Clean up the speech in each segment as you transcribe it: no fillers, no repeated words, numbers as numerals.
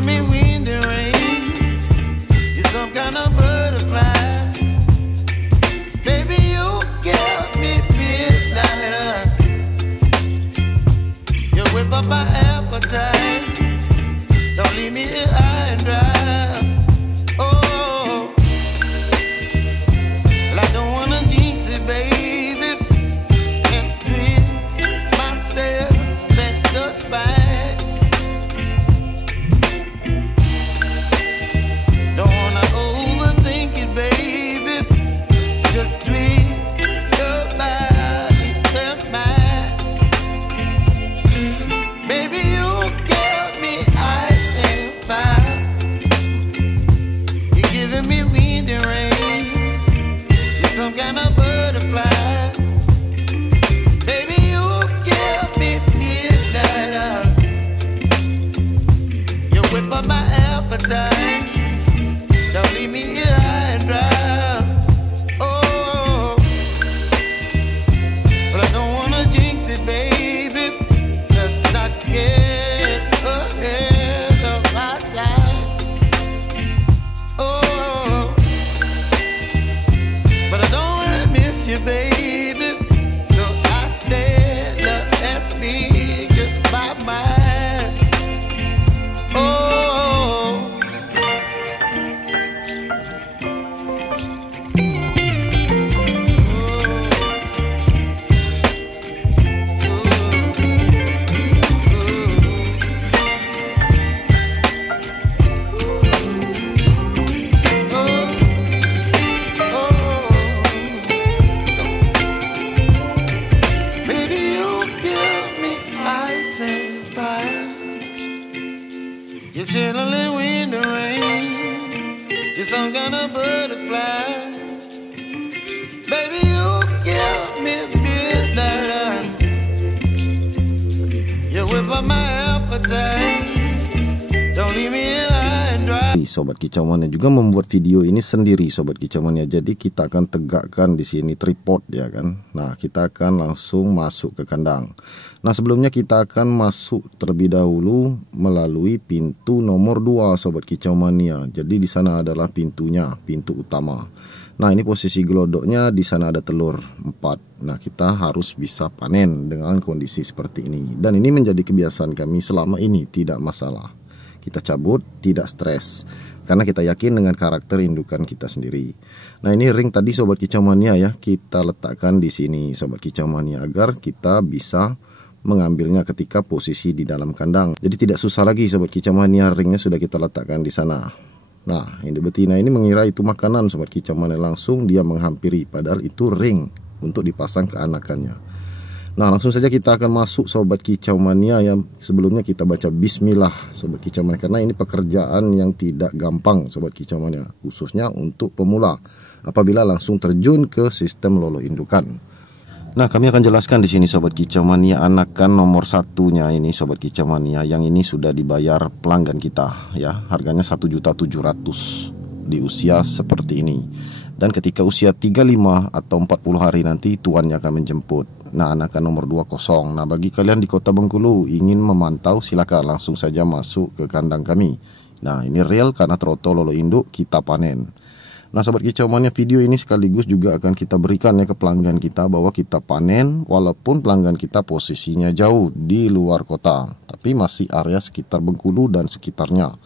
giving me wind and rain. You're some kind of butterfly. Baby, you give me midnight. You whip up my appetite. Don't leave me here high and dry. Don't leave me here high and dry. Oh, but I don't wanna jinx it, baby. Let's not get ahead of my time. Oh, but I don't wanna miss you, baby. So I stand up and speak just my mind. Oh. You're chilling wind and rain. You're some kind of butterfly. Baby, you give me midnight. You whip up my appetite. Don't leave me high and dry. Sobat Kicau Mania juga membuat video ini sendiri, Sobat Kicau Mania. Jadi kita akan tegakkan di sini tripod ya kan. Nah, kita akan langsung masuk ke kandang. Nah, sebelumnya kita akan masuk terlebih dahulu melalui pintu nomor 2, Sobat Kicau Mania. Jadi di sana adalah pintunya, pintu utama. Nah, ini posisi gelodoknya, di sana ada telur 4. Nah, kita harus bisa panen dengan kondisi seperti ini. Dan ini menjadi kebiasaan kami selama ini, tidak masalah. Kita cabut, tidak stres, karena kita yakin dengan karakter indukan kita sendiri. Nah, ini ring tadi Sobat Kicau Mania ya, kita letakkan di sini Sobat Kicau Mania agar kita bisa mengambilnya ketika posisi di dalam kandang. Jadi tidak susah lagi Sobat Kicau Mania, ringnya sudah kita letakkan di sana. Nah, induk betina ini mengira itu makanan Sobat Kicau Mania, langsung dia menghampiri, padahal itu ring untuk dipasang ke anakannya. Nah, langsung saja kita akan masuk Sobat Kicau Mania. Yang sebelumnya kita baca bismillah Sobat Kicau Mania, karena ini pekerjaan yang tidak gampang Sobat Kicau Mania, khususnya untuk pemula apabila langsung terjun ke sistem lolo indukan. Nah, kami akan jelaskan di sini Sobat Kicau Mania, anakan nomor satunya ini Sobat Kicau Mania, yang ini sudah dibayar pelanggan kita ya, harganya 1.700.000 di usia seperti ini. Dan ketika usia 35 atau 40 hari nanti tuannya akan menjemput. Nah, anakan nomor 2 kosong. Nah, bagi kalian di Kota Bengkulu ingin memantau, silakan langsung saja masuk ke kandang kami. Nah, ini real karena troto lolo induk kita panen. Nah, Sobat Kicau Mania, video ini sekaligus juga akan kita berikan ya ke pelanggan kita bahwa kita panen walaupun pelanggan kita posisinya jauh di luar kota, tapi masih area sekitar Bengkulu dan sekitarnya.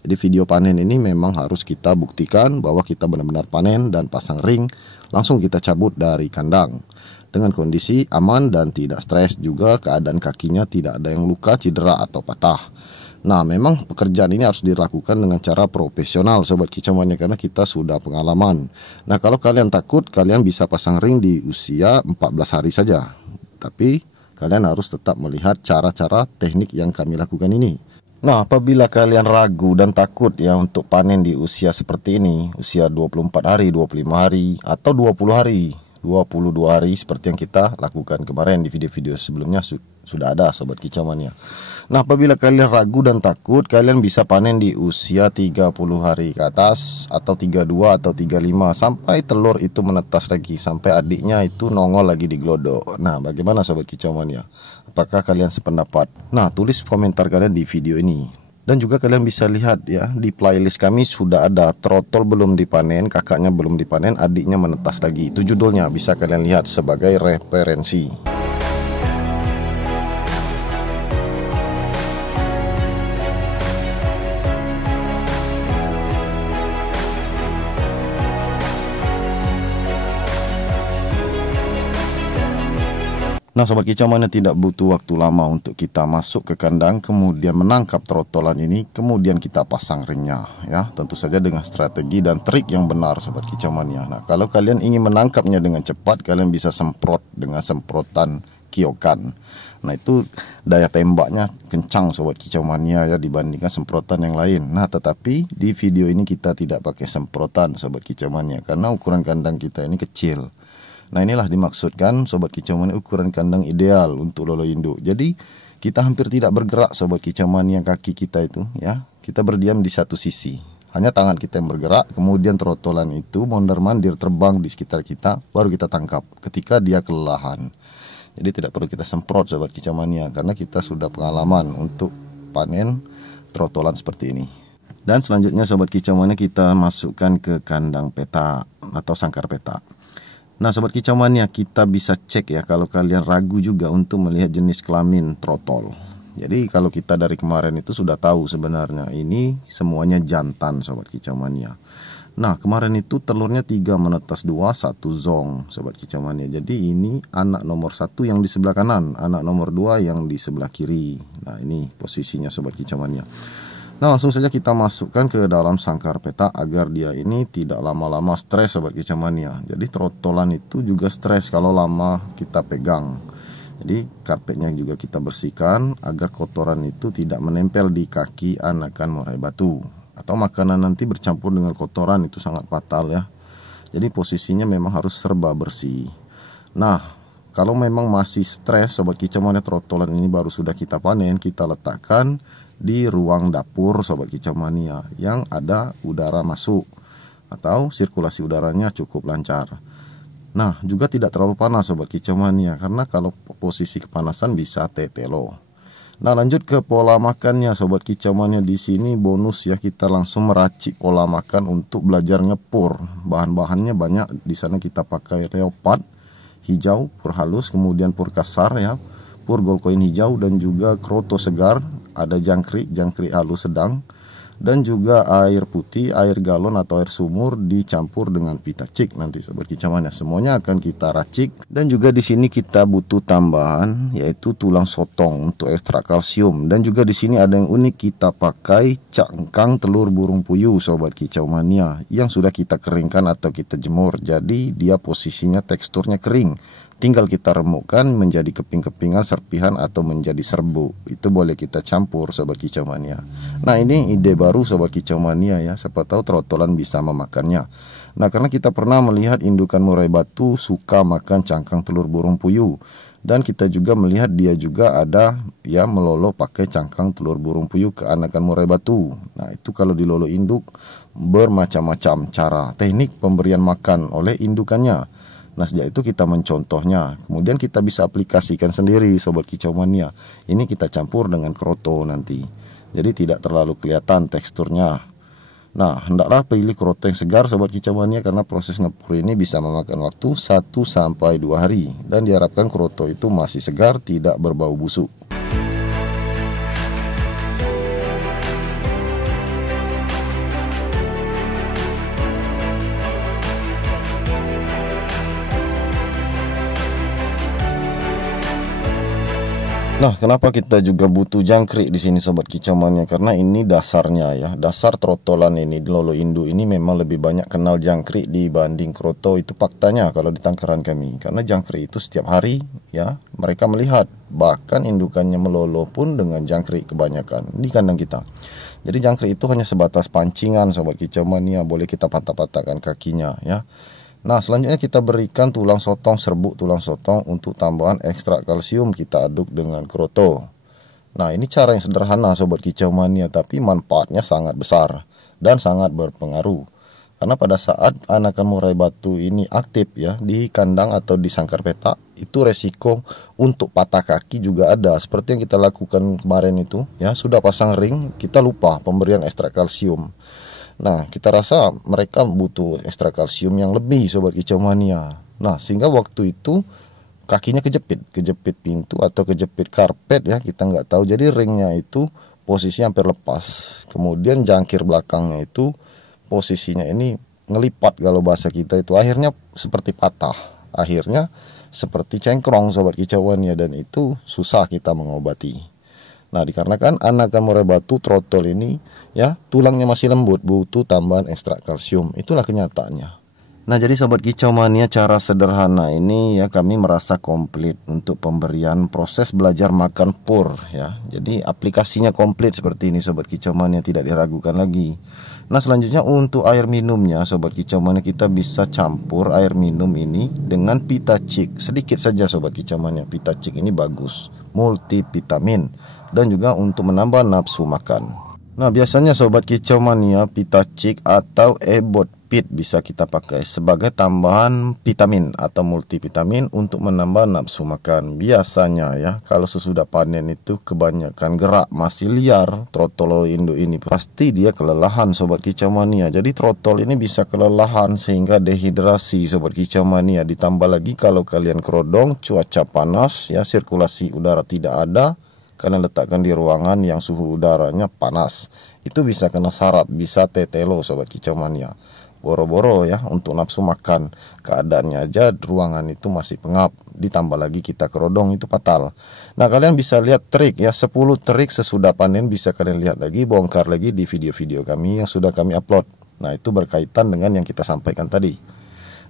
Jadi video panen ini memang harus kita buktikan bahwa kita benar-benar panen dan pasang ring, langsung kita cabut dari kandang dengan kondisi aman dan tidak stres, juga keadaan kakinya tidak ada yang luka, cedera atau patah. Nah, memang pekerjaan ini harus dilakukan dengan cara profesional Sobat Kicau Mania, karena kita sudah pengalaman. Nah, kalau kalian takut, kalian bisa pasang ring di usia 14 hari saja. Tapi kalian harus tetap melihat cara-cara teknik yang kami lakukan ini. Nah, apabila kalian ragu dan takut ya untuk panen di usia seperti ini, usia 24 hari, 25 hari, atau 20 hari, 22 hari seperti yang kita lakukan kemarin di video-video sebelumnya sudah ada Sobat Kicau Mania. Nah, apabila kalian ragu dan takut, kalian bisa panen di usia 30 hari ke atas, atau 32 atau 35, sampai telur itu menetas lagi, sampai adiknya itu nongol lagi di glodok. Nah, bagaimana Sobat Kicau Mania? Apakah kalian sependapat? Nah, tulis komentar kalian di video ini. Dan juga kalian bisa lihat ya, di playlist kami sudah ada trotol belum dipanen, kakaknya belum dipanen, adiknya menetas lagi. Itu judulnya, bisa kalian lihat sebagai referensi. Nah sobat kicau mania, tidak butuh waktu lama untuk kita masuk ke kandang, kemudian menangkap trotolan ini, kemudian kita pasang ringnya ya. Tentu saja dengan strategi dan trik yang benar sobat kicau mania. Nah kalau kalian ingin menangkapnya dengan cepat, kalian bisa semprot dengan semprotan Kyokan. Nah itu daya tembaknya kencang sobat kicau mania ya, dibandingkan semprotan yang lain. Nah tetapi di video ini kita tidak pakai semprotan sobat kicau mania, karena ukuran kandang kita ini kecil. Nah inilah dimaksudkan sobat kicau mania ukuran kandang ideal untuk lolo induk. Jadi kita hampir tidak bergerak sobat kicau mania, kaki kita itu ya, kita berdiam di satu sisi. Hanya tangan kita yang bergerak, kemudian trotolan itu mondar-mandir terbang di sekitar kita, baru kita tangkap ketika dia kelelahan. Jadi tidak perlu kita semprot sobat kicau mania, karena kita sudah pengalaman untuk panen trotolan seperti ini. Dan selanjutnya sobat kicau mania, kita masukkan ke kandang peta atau sangkar peta. Nah sobat kicau mania, kita bisa cek ya kalau kalian ragu juga untuk melihat jenis kelamin trotol. Jadi kalau kita dari kemarin itu sudah tahu sebenarnya ini semuanya jantan sobat kicau mania. Nah kemarin itu telurnya 3 menetas 2, 1 zong sobat kicau mania. Jadi ini anak nomor 1 yang di sebelah kanan, anak nomor 2 yang di sebelah kiri. Nah ini posisinya sobat kicau mania. Nah langsung saja kita masukkan ke dalam sangkar peta agar dia ini tidak lama-lama stres sobat kicau mania. Jadi trotolan itu juga stres kalau lama kita pegang. Jadi karpetnya juga kita bersihkan agar kotoran itu tidak menempel di kaki anakan murai batu. Atau makanan nanti bercampur dengan kotoran, itu sangat fatal ya. Jadi posisinya memang harus serba bersih. Nah kalau memang masih stres sobat kicau mania, trotolan ini baru sudah kita panen, kita letakkan di ruang dapur sobat kicau mania yang ada udara masuk atau sirkulasi udaranya cukup lancar. Nah juga tidak terlalu panas sobat kicau mania, karena kalau posisi kepanasan bisa tetelo. Nah lanjut ke pola makannya sobat kicau mania. Di sini bonus ya, kita langsung meracik pola makan untuk belajar ngepur. Bahan-bahannya banyak. Di sana kita pakai leopard hijau pur halus, kemudian pur kasar ya, pur gold coin hijau, dan juga kroto segar, ada jangkrik halus sedang, dan juga air putih, air galon atau air sumur dicampur dengan pitacik nanti sobat kicau mania. Semuanya akan kita racik. Dan juga di sini kita butuh tambahan yaitu tulang sotong untuk ekstrak kalsium. Dan juga di sini ada yang unik, kita pakai cangkang telur burung puyuh sobat kicau mania yang sudah kita keringkan atau kita jemur. Jadi dia posisinya teksturnya kering. Tinggal kita remukkan menjadi keping-kepingan, serpihan atau menjadi serbuk. Itu boleh kita campur sobat kicau mania. Nah ini ide baru sobat kicau mania ya, siapa tahu trotolan bisa memakannya. Nah karena kita pernah melihat indukan murai batu suka makan cangkang telur burung puyuh, dan kita juga melihat dia juga ada ya melolo pakai cangkang telur burung puyuh ke anakan murai batu. Nah itu kalau di lolo induk bermacam-macam cara teknik pemberian makan oleh indukannya. Nah sejak itu kita mencontohnya, kemudian kita bisa aplikasikan sendiri sobat kicau mania. Ini kita campur dengan kroto nanti, jadi tidak terlalu kelihatan teksturnya. Nah hendaklah pilih kroto yang segar sobat kicau mania, karena proses ngepur ini bisa memakan waktu 1 sampai 2 hari. Dan diharapkan kroto itu masih segar, tidak berbau busuk. Nah, kenapa kita juga butuh jangkrik di sini sobat kicau mania? Karena ini dasarnya ya, dasar trotolan ini di lolo induk ini memang lebih banyak kenal jangkrik dibanding kroto. Itu faktanya kalau di tangkaran kami. Karena jangkrik itu setiap hari ya mereka melihat, bahkan indukannya melolo pun dengan jangkrik kebanyakan di kandang kita. Jadi jangkrik itu hanya sebatas pancingan sobat kicau mania, boleh kita patah-patahkan kakinya ya. Nah selanjutnya kita berikan tulang sotong, serbuk tulang sotong untuk tambahan ekstrak kalsium, kita aduk dengan kroto. Nah ini cara yang sederhana sobat kicau mania, tapi manfaatnya sangat besar dan sangat berpengaruh. Karena pada saat anakan murai batu ini aktif ya di kandang atau di sangkar petak, itu resiko untuk patah kaki juga ada. Seperti yang kita lakukan kemarin itu ya, sudah pasang ring, kita lupa pemberian ekstrak kalsium. Nah, kita rasa mereka butuh ekstrak kalsium yang lebih sobat kicau mania. Nah, sehingga waktu itu kakinya kejepit pintu atau kejepit karpet ya, kita nggak tahu. Jadi ringnya itu posisinya hampir lepas. Kemudian jangkir belakangnya itu posisinya ini ngelipat, kalau bahasa kita itu akhirnya seperti patah, akhirnya seperti cengkrong sobat kicauannya, dan itu susah kita mengobati. Nah, dikarenakan anakan murai batu trotol ini ya tulangnya masih lembut, butuh tambahan ekstrak kalsium, itulah kenyataannya. Nah, jadi sobat kicau mania, cara sederhana ini ya kami merasa komplit untuk pemberian proses belajar makan pur ya. Jadi aplikasinya komplit seperti ini sobat kicau mania, tidak diragukan lagi. Nah, selanjutnya untuk air minumnya sobat kicau mania, kita bisa campur air minum ini dengan Pitachik sedikit saja sobat kicau mania. Pitachik ini bagus, multivitamin dan juga untuk menambah nafsu makan. Nah, biasanya sobat kicau mania, Pitachik atau Ebot Pit bisa kita pakai sebagai tambahan vitamin atau multivitamin untuk menambah nafsu makan. Biasanya ya, kalau sesudah panen itu kebanyakan gerak, masih liar, trotol induk ini pasti dia kelelahan sobat kicau mania. Jadi trotol ini bisa kelelahan sehingga dehidrasi sobat kicau mania. Ditambah lagi kalau kalian kerodong, cuaca panas ya, sirkulasi udara tidak ada, kalian letakkan di ruangan yang suhu udaranya panas, itu bisa kena sarap, bisa tetelo sobat kicau mania. Boro-boro ya untuk nafsu makan, keadaannya aja ruangan itu masih pengap, ditambah lagi kita kerodong, itu fatal. Nah, kalian bisa lihat trik ya, 10 trik sesudah panen bisa kalian lihat lagi, bongkar lagi di video-video kami yang sudah kami upload. Nah, itu berkaitan dengan yang kita sampaikan tadi.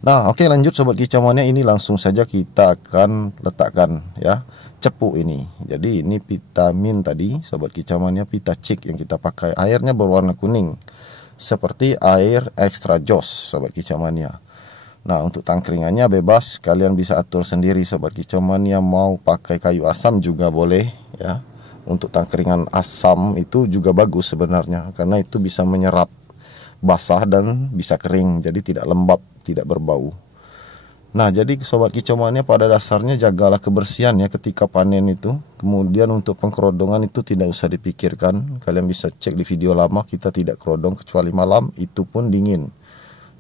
Nah, oke, lanjut sobat kicau mania, ini langsung saja kita akan letakkan ya cepu ini. Jadi ini vitamin tadi sobat kicau mania, Pitachik yang kita pakai, airnya berwarna kuning seperti air extra jos sobat kicau mania. Nah, untuk tangkringannya bebas, kalian bisa atur sendiri sobat kicau mania, mau pakai kayu asam juga boleh ya. Untuk tangkringan asam itu juga bagus sebenarnya, karena itu bisa menyerap basah dan bisa kering, jadi tidak lembab, tidak berbau. Nah, jadi sobat kicau mania, pada dasarnya jagalah kebersihan ya ketika panen itu. Kemudian untuk pengkerodongan itu tidak usah dipikirkan, kalian bisa cek di video lama, kita tidak kerodong kecuali malam, itu pun dingin.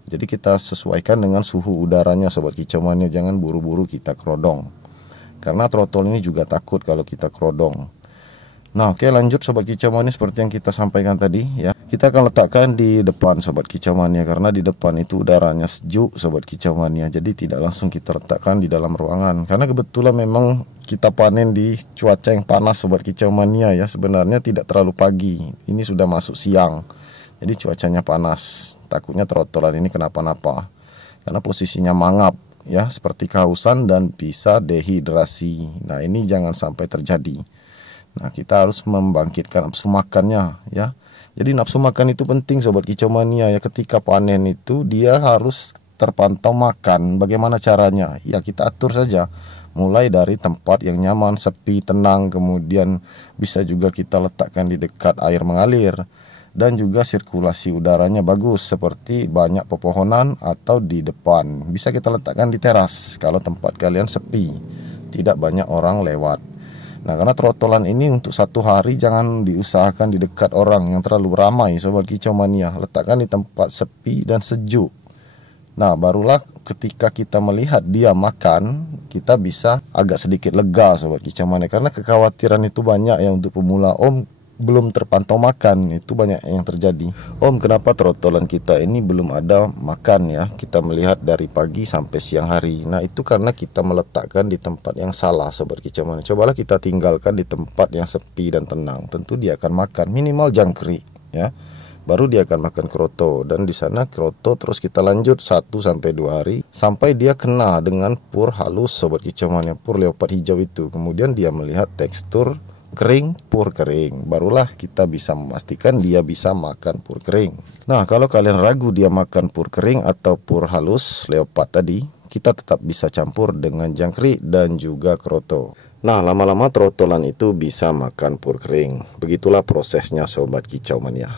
Jadi kita sesuaikan dengan suhu udaranya sobat kicau mania, jangan buru-buru kita kerodong, karena trotol ini juga takut kalau kita kerodong. Nah, oke, lanjut sobat kicau mania, seperti yang kita sampaikan tadi ya, kita akan letakkan di depan sobat kicau mania, karena di depan itu udaranya sejuk sobat kicau mania, jadi tidak langsung kita letakkan di dalam ruangan, karena kebetulan memang kita panen di cuaca yang panas sobat kicau mania ya. Sebenarnya tidak terlalu pagi, ini sudah masuk siang, jadi cuacanya panas, takutnya trotolan ini kenapa-napa karena posisinya mangap ya, seperti kehausan dan bisa dehidrasi. Nah, ini jangan sampai terjadi. Nah, kita harus membangkitkan nafsu makannya ya. Jadi nafsu makan itu penting sobat kicau mania ya, ketika panen itu dia harus terpantau makan. Bagaimana caranya? Ya, kita atur saja, mulai dari tempat yang nyaman, sepi, tenang, kemudian bisa juga kita letakkan di dekat air mengalir, dan juga sirkulasi udaranya bagus seperti banyak pepohonan atau di depan. Bisa kita letakkan di teras kalau tempat kalian sepi, tidak banyak orang lewat. Nah, karena trotolan ini untuk satu hari jangan diusahakan di dekat orang yang terlalu ramai sobat kicau mania, letakkan di tempat sepi dan sejuk. Nah, barulah ketika kita melihat dia makan, kita bisa agak sedikit lega sobat kicau mania, karena kekhawatiran itu banyak ya untuk pemula. Om, belum terpantau makan, itu banyak yang terjadi. Om, kenapa trotolan kita ini belum ada makan ya, kita melihat dari pagi sampai siang hari. Nah, itu karena kita meletakkan di tempat yang salah sobat kicau mania. Cobalah kita tinggalkan di tempat yang sepi dan tenang, tentu dia akan makan minimal jangkrik ya, baru dia akan makan kroto. Dan di sana kroto terus kita lanjut 1-2 hari sampai dia kena dengan pur halus sobat kicau mania, pur leopard hijau itu. Kemudian dia melihat tekstur kering, pur kering, barulah kita bisa memastikan dia bisa makan pur kering. Nah, kalau kalian ragu dia makan pur kering atau pur halus leopard tadi, kita tetap bisa campur dengan jangkrik dan juga kroto. Nah, lama-lama trotolan itu bisa makan pur kering. Begitulah prosesnya sobat kicau mania.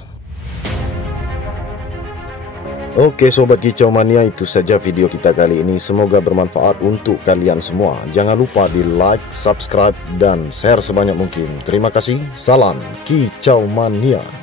Oke Sobat Kicau Mania, itu saja video kita kali ini. Semoga bermanfaat untuk kalian semua. Jangan lupa di like, subscribe, dan share sebanyak mungkin. Terima kasih. Salam Kicau Mania.